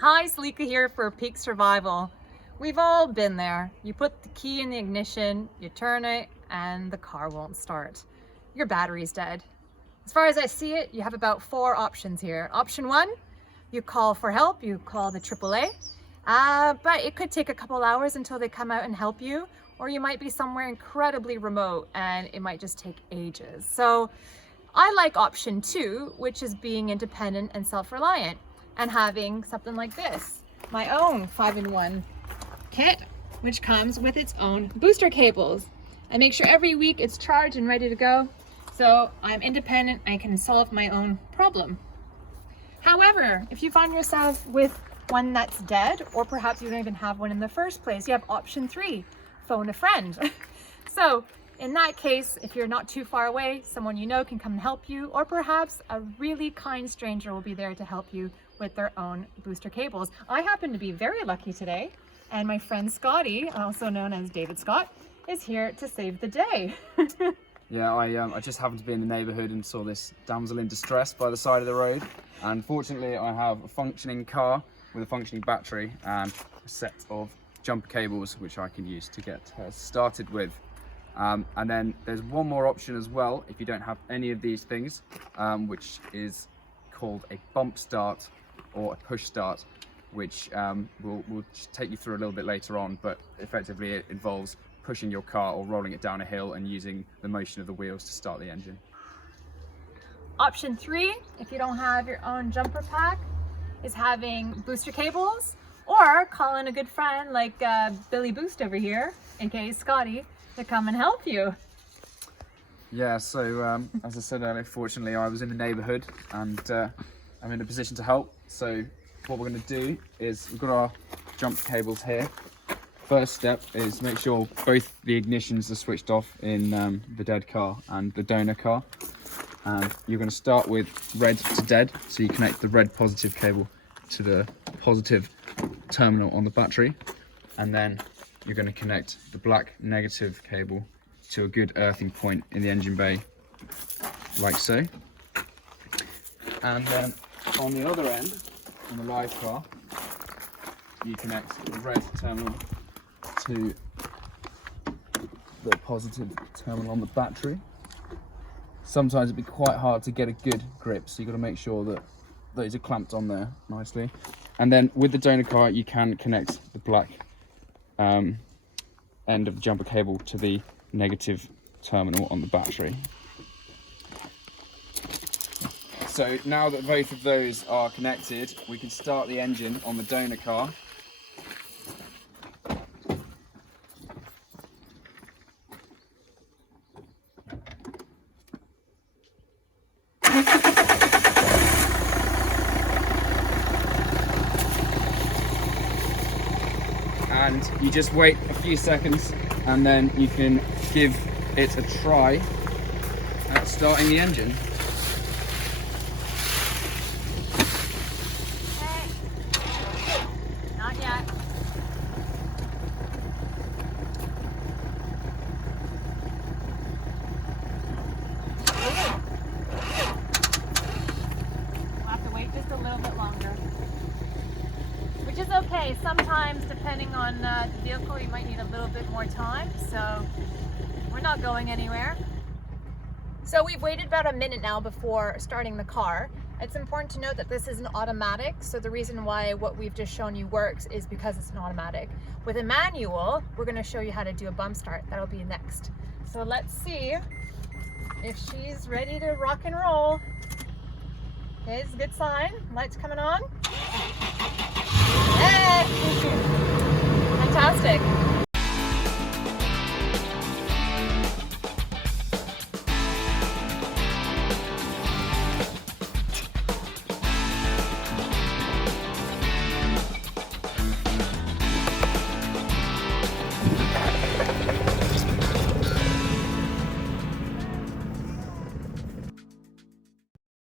Hi, Salika here for Peak Survival. We've all been there. You put the key in the ignition, you turn it, and the car won't start. Your battery's dead. As far as I see it, you have about 4 options here. Option 1, you call for help, you call the AAA, but it could take a couple hours until they come out and help you, or you might be somewhere incredibly remote and it might just take ages. So I like option 2, which is being independent and self-reliant and having something like this, my own 5-in-1 kit, which comes with its own booster cables. I make sure every week it's charged and ready to go, so I'm independent, I can solve my own problem. However, if you find yourself with one that's dead, or perhaps you don't even have one in the first place, you have option 3, phone a friend. So in that case, if you're not too far away, someone you know can come and help you, or perhaps a really kind stranger will be there to help you with their own booster cables. I happen to be very lucky today, and my friend Scotty, also known as David Scott, is here to save the day. Yeah, I just happened to be in the neighbourhood and saw this damsel in distress by the side of the road. And fortunately, I have a functioning car with a functioning battery and a set of jumper cables which I can use to get her started with. And then there's one more option as well if you don't have any of these things, which is called a bump start or a push start, which we'll take you through a little bit later on, but effectively it involves pushing your car or rolling it down a hill and using the motion of the wheels to start the engine. Option 3, if you don't have your own jumper pack, is having booster cables, or calling a good friend like Billy Boost over here, aka Scotty, to come and help you. Yeah, so as I said earlier, fortunately I was in the neighbourhood and I'm in a position to help. So what we're going to do is we've got our jump cables here. First step is make sure both the ignitions are switched off in the dead car and the donor car. And you're going to start with red to dead, so you connect the red positive cable to the positive terminal on the battery, and then you're going to connect the black negative cable to a good earthing point in the engine bay, like so. And then on the other end, on the live car, you connect the red terminal to the positive terminal on the battery. Sometimes it'd be quite hard to get a good grip, so you've got to make sure that those are clamped on there nicely. And then with the donor car, you can connect the black end of the jumper cable to the negative terminal on the battery. So now that both of those are connected, we can start the engine on the donor car. And you just wait a few seconds and then you can give it a try at starting the engine. Hey, not yet. We'll have to wait just a little bit longer. Which is okay. Sometimes, depending on the vehicle, you might need a little bit more time, so we're not going anywhere. So we've waited about a minute now before starting the car. It's important to note that this is an automatic, so the reason why what we've just shown you works is because it's an automatic. With a manual, we're going to show you how to do a bump start. That'll be next. So let's see if she's ready to rock and roll. Okay, it's a good sign. Lights coming on. Hey! Fantastic.